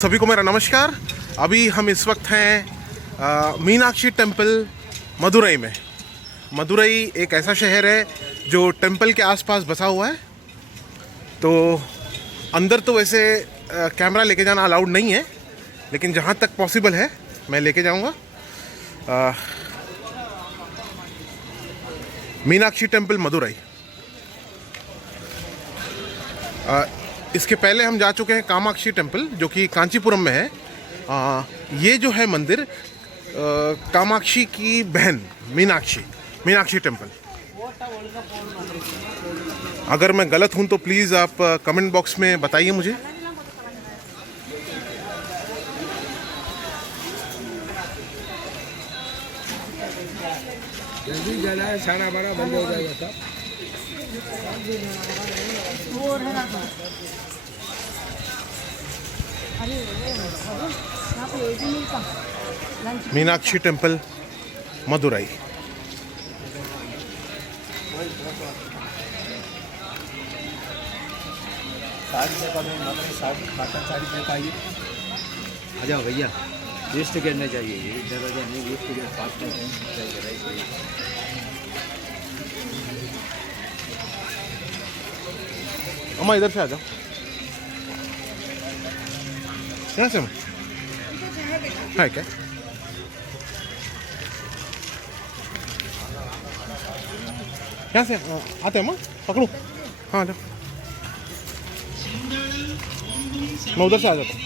सभी को मेरा नमस्कार। अभी हम इस वक्त हैं मीनाक्षी टेम्पल मदुरई में। मदुरई एक ऐसा शहर है जो टेम्पल के आसपास बसा हुआ है। तो अंदर तो वैसे कैमरा लेके जाना अलाउड नहीं है, लेकिन जहाँ तक पॉसिबल है मैं लेके जाऊँगा। मीनाक्षी टेम्पल मदुरई। इसके पहले हम जा चुके हैं कामाक्षी टेम्पल, जो कि कांचीपुरम में है। ये जो है मंदिर कामाक्षी की बहन मीनाक्षी टेम्पल। अगर मैं गलत हूं तो प्लीज़ आप कमेंट बॉक्स में बताइए मुझे। जल्दी जाना, सारा बड़ा बंद हो जाएगा सब। मीनाक्षी टेम्पल मदुरई। आ जाओ भैया, वेस्ट करना चाहिए। ये दरवाजा नहीं वेस्ट कर पास में अम्मा इधर से आ जाओ। यहाँ से है क्या? यहाँ से आते हैं अम्मा, पकड़ो। हाँ आ जाओ, मैं उधर से आ जाता हूँ।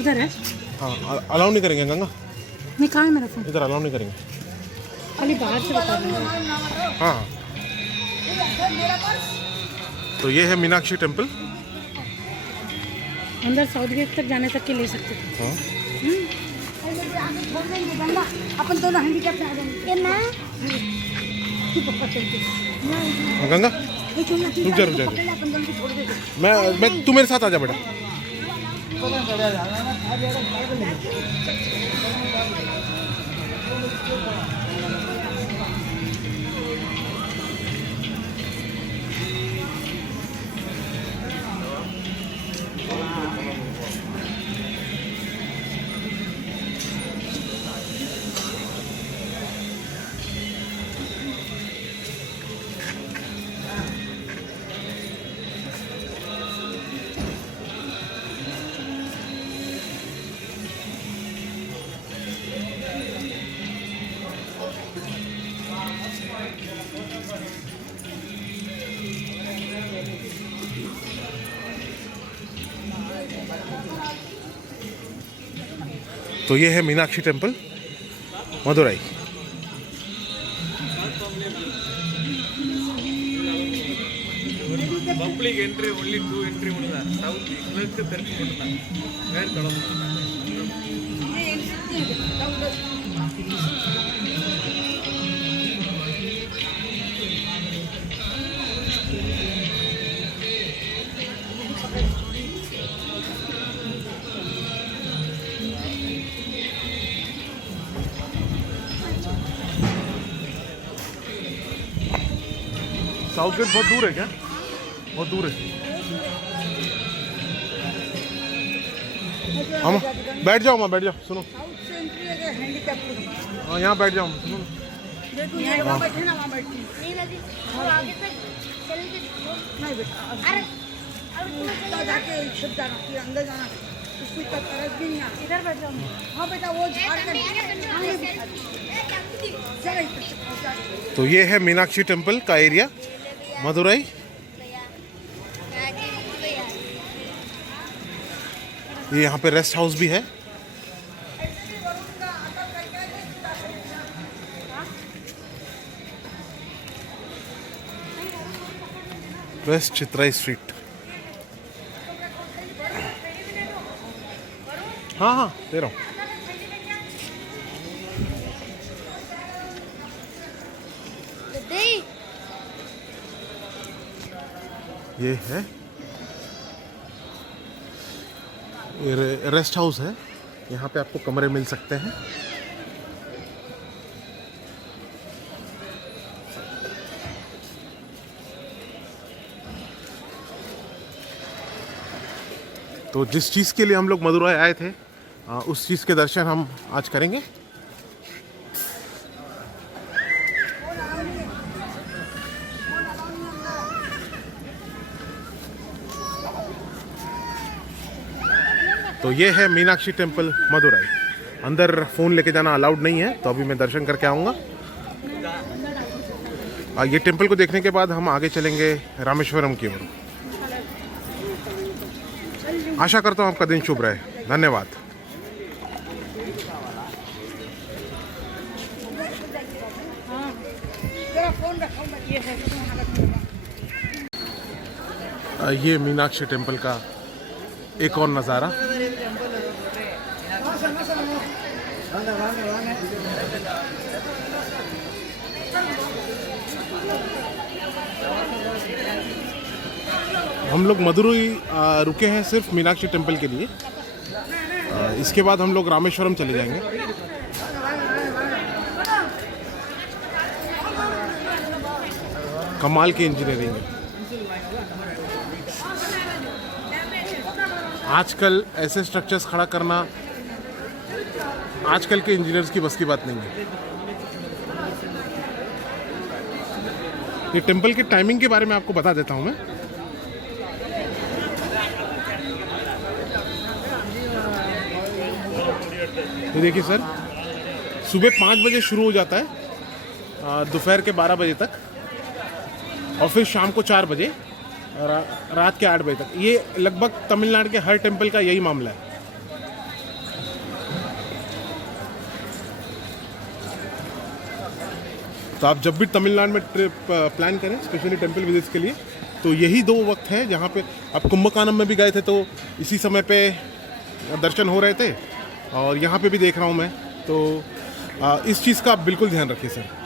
इधर है। हाँ अलाउ नहीं करेंगे गंगा, नहीं कहाँ है मेरा फोन? इधर अलाउ नहीं करेंगे। खाली बाहर से बता देंगे। हाँ तो ये है मीनाक्षी टेम्पल। अंदर साउथ गेट तक जाने तक के ले सकते थे। हाँ अपन दोनों हैंडीकैप से आ जाएंगे ना। गंगा रुक जा। मैं तू मेरे साथ आ जा बेटा। तो ये है Meenakshi temple Madurai. Public entry only 2 entry மட்டும்தான். சவுத் கிழக்கு தெற்கு மட்டும்தான். வேற தொடர்ந்து साउथ गेट बहुत दूर है क्या? बहुत दूर है। हम बैठ जाओ माँ, बैठ जाओ। सुनो हाँ यहाँ बैठ जाओ। सुनो इधर बैठ जाओ। हाँ बेटा वो तो ये है मीनाक्षी टेम्पल का एरिया मदुरई। ये यहाँ पे रेस्ट हाउस भी है। West Chithirai street. हाँ हाँ दे रहा हूँ। ये है रेस्ट हाउस है। यहाँ पे आपको कमरे मिल सकते हैं। तो जिस चीज़ के लिए हम लोग मदुरई आए थे उस चीज़ के दर्शन हम आज करेंगे। तो ये है मीनाक्षी टेम्पल मदुरई। अंदर फ़ोन लेके जाना अलाउड नहीं है, तो अभी मैं दर्शन करके आऊँगा। ये टेम्पल को देखने के बाद हम आगे चलेंगे रामेश्वरम की ओर। आशा करता हूँ आपका दिन शुभ रहे। धन्यवाद। ये मीनाक्षी टेम्पल का एक और नज़ारा। हम लोग मदुरई रुके हैं सिर्फ मीनाक्षी टेम्पल के लिए। इसके बाद हम लोग रामेश्वरम चले जाएंगे। कमाल की इंजीनियरिंग है। आजकल ऐसे स्ट्रक्चर्स खड़ा करना आजकल के इंजीनियर्स की बस की बात नहीं है। ये टेम्पल की टाइमिंग के बारे में आपको बता देता हूँ मैं। तो देखिए सर, सुबह 5 बजे शुरू हो जाता है, दोपहर के 12 बजे तक, और फिर शाम को 4 बजे, रात के 8 बजे तक। ये लगभग तमिलनाडु के हर टेम्पल का यही मामला है। तो आप जब भी तमिलनाडु में ट्रिप प्लान करें, स्पेशली टेम्पल विजिट्स के लिए, तो यही 2 वक्त है जहाँ पे आप कुंभकानम में भी गए थे तो इसी समय पे दर्शन हो रहे थे, और यहाँ पे भी देख रहा हूँ मैं। तो इस चीज़ का आप बिल्कुल ध्यान रखिए सर।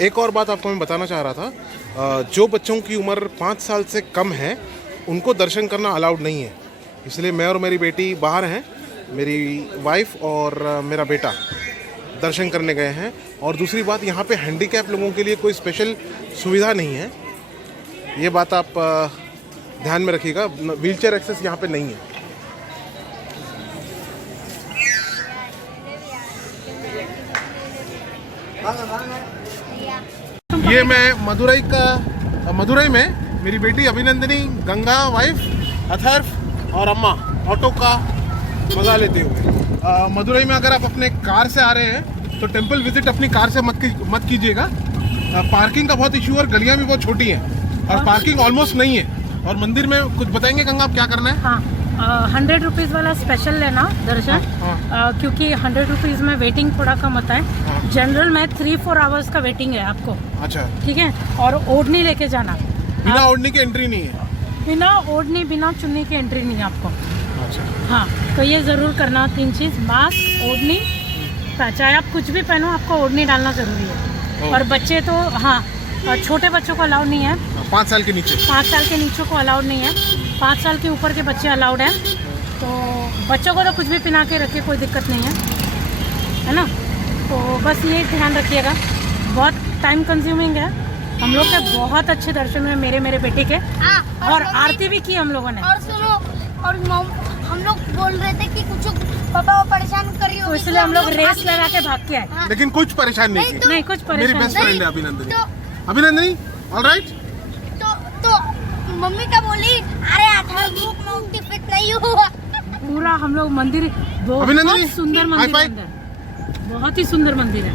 एक और बात आपको मैं बताना चाह रहा था, जो बच्चों की उम्र 5 साल से कम है उनको दर्शन करना अलाउड नहीं है। इसलिए मैं और मेरी बेटी बाहर हैं, मेरी वाइफ और मेरा बेटा दर्शन करने गए हैं। और दूसरी बात, यहाँ पे हैंडीकैप लोगों के लिए कोई स्पेशल सुविधा नहीं है, ये बात आप ध्यान में रखिएगा। व्हीलचेयर एक्सेस यहाँ पे नहीं है। ये मैं मदुरई में मेरी बेटी अभिनंदनी, गंगा वाइफ, अथर्व और अम्मा ऑटो का मजा लेते हुए। मदुरई में अगर आप अपने कार से आ रहे हैं तो टेंपल विजिट अपनी कार से मत कीजिएगा। पार्किंग का बहुत इशू है और गलियां भी बहुत छोटी हैं और पार्किंग ऑलमोस्ट नहीं है। और मंदिर में कुछ बताएंगे गंगा, आप क्या करना है? हाँ, 100 रुपीज़ वाला स्पेशल लेना दर्शन। क्योंकि 100 रुपीज़ में वेटिंग थोड़ा कम होता है। जनरल में 3-4 आवर्स का वेटिंग है आपको। अच्छा, ठीक है। और ओढ़नी लेके जाना, बिना ओढ़नी की एंट्री नहीं है। बिना ओढ़नी बिना चुन्नी की एंट्री नहीं है आपको। अच्छा, हाँ, तो ये ज़रूर करना। 3 चीज़, मास्क, ओढ़नी, चाहे आप कुछ भी पहनो आपको ओढ़नी डालना ज़रूरी है। और बच्चे तो हाँ, छोटे बच्चों को अलाउड नहीं है। 5 साल के नीचे 5 साल के नीचे को अलाउड नहीं है। 5 साल के ऊपर के बच्चे अलाउड हैं। तो बच्चों को तो कुछ भी पहना के रखिए, कोई दिक्कत नहीं है ना। तो बस ये ध्यान रखिएगा। बहुत टाइम कंज्यूमिंग है। हम लोग के बहुत अच्छे दर्शन हुए मेरे बेटे के, और आरती भी की हम लोगों ने। और सुनो, और हम लोग बोल रहे थे कि कुछ पापा वो परेशान कर रही हो, तो इसलिए हम लोग रेस लगा के भाग के आए। लेकिन कुछ परेशान नहीं की। नहीं, कुछ मेरी परेशान बेस्ट फ्रेंड है अभिनंदनी। तो अभिनंदनी, ऑलराइट। तो मम्मी क्या बोली, अरे आधा भूख में फिट नहीं हुआ। पूरा हम लोग मंदिर बहुत सुंदर मंदिर है अंदर, बहुत ही सुंदर मंदिर है।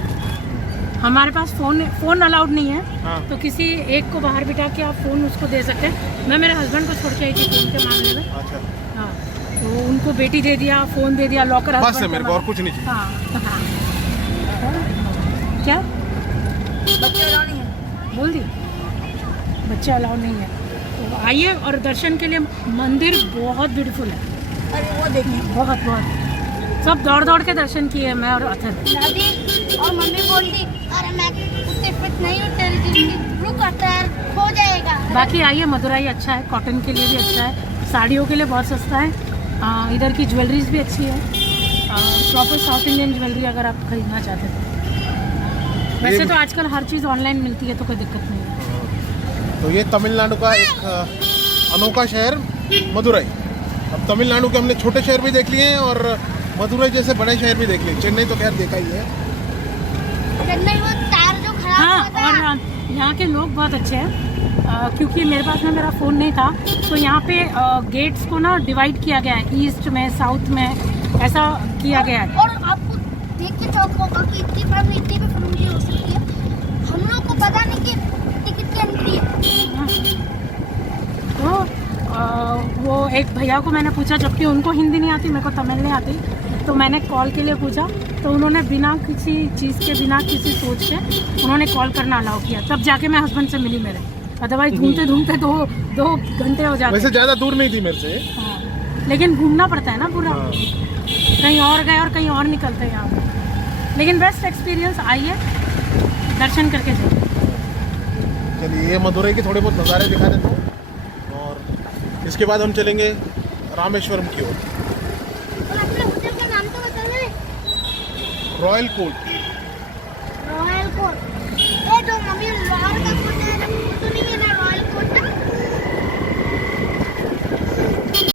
हमारे पास फोन अलाउड नहीं है। हाँ। तो किसी एक को बाहर बिठा के आप फोन उसको दे सकते हैं। मैं मेरे हस्बैंड को छोड़ के आई थी फोन के मामले में। अच्छा, हाँ, तो उनको बेटी दे दिया, फोन दे दिया, लॉकर बस है, मेरे को और कुछ नहीं चाहिए। हाँ, हाँ। क्या बच्चे अलाउड नहीं है, बोल दी, बच्चे अलाउड नहीं है। तो आइए, और दर्शन के लिए मंदिर बहुत ब्यूटीफुल है। अरे वो देखिए, बहुत सब दौड़ के दर्शन किए मैं और अथर। दादी और मम्मी बोलती, अरे मैं उतने फिट नहीं हूँ, तेरी जिंदगी रुक आता है, हो जाएगा। बाकी आइए, मदुरई अच्छा है, कॉटन के लिए भी अच्छा है, साड़ियों के लिए बहुत सस्ता है। इधर की ज्वेलरीज भी अच्छी है। प्रॉपर साउथ इंडियन ज्वेलरी अगर आप खरीदना चाहते हो। वैसे तो आजकल हर चीज़ ऑनलाइन मिलती है तो कोई दिक्कत नहीं है। तो ये तमिलनाडु का एक अनोखा शहर मदुरई। अब तमिलनाडु के हमने छोटे शहर भी देख लिए हैं और मदुरई जैसे बड़े शहर भी देख लिए। चेन्नई तो खैर देखा ही है। चेन्नई वो टायर जो खराब हाँ, हुआ था। और यहाँ के लोग बहुत अच्छे हैं। क्योंकि मेरे पास में मेरा फ़ोन नहीं था तो यहाँ पे गेट्स को ना डिवाइड किया गया है, ईस्ट में साउथ में ऐसा किया गया है। और आपको देख के शौक होगा कि इतनी भी फ्रूटी हो सकती है। हम लोग को पता नहीं कि टिकट की एंट्री है। तो वो एक भैया को मैंने पूछा, जबकि उनको हिंदी नहीं आती, मेरे को तमिल नहीं आती, तो मैंने कॉल के लिए पूछा तो उन्होंने बिना किसी चीज़ के, बिना किसी सोच के उन्होंने कॉल करना अलाउ किया। तब जाके मैं हस्बैंड से मिली मेरे, अदरवाइज घूमते घूमते दो घंटे हो जाते। वैसे ज़्यादा दूर नहीं थी मेरे से। हाँ, लेकिन घूमना पड़ता है ना पूरा। कहीं और गए और कहीं और निकलते हैं यहाँ पे। लेकिन बेस्ट एक्सपीरियंस, आइए दर्शन करके जाइए। चलिए ये मदुरई के थोड़े बहुत नज़ारे दिखा देता हूँ और इसके बाद हम चलेंगे रामेश्वरम की ओर। और अपने होटल का नाम तो बता दे। Royal court. Royal court. ये जो मम्मी लाहौर का कोर्ट है वो तो नहीं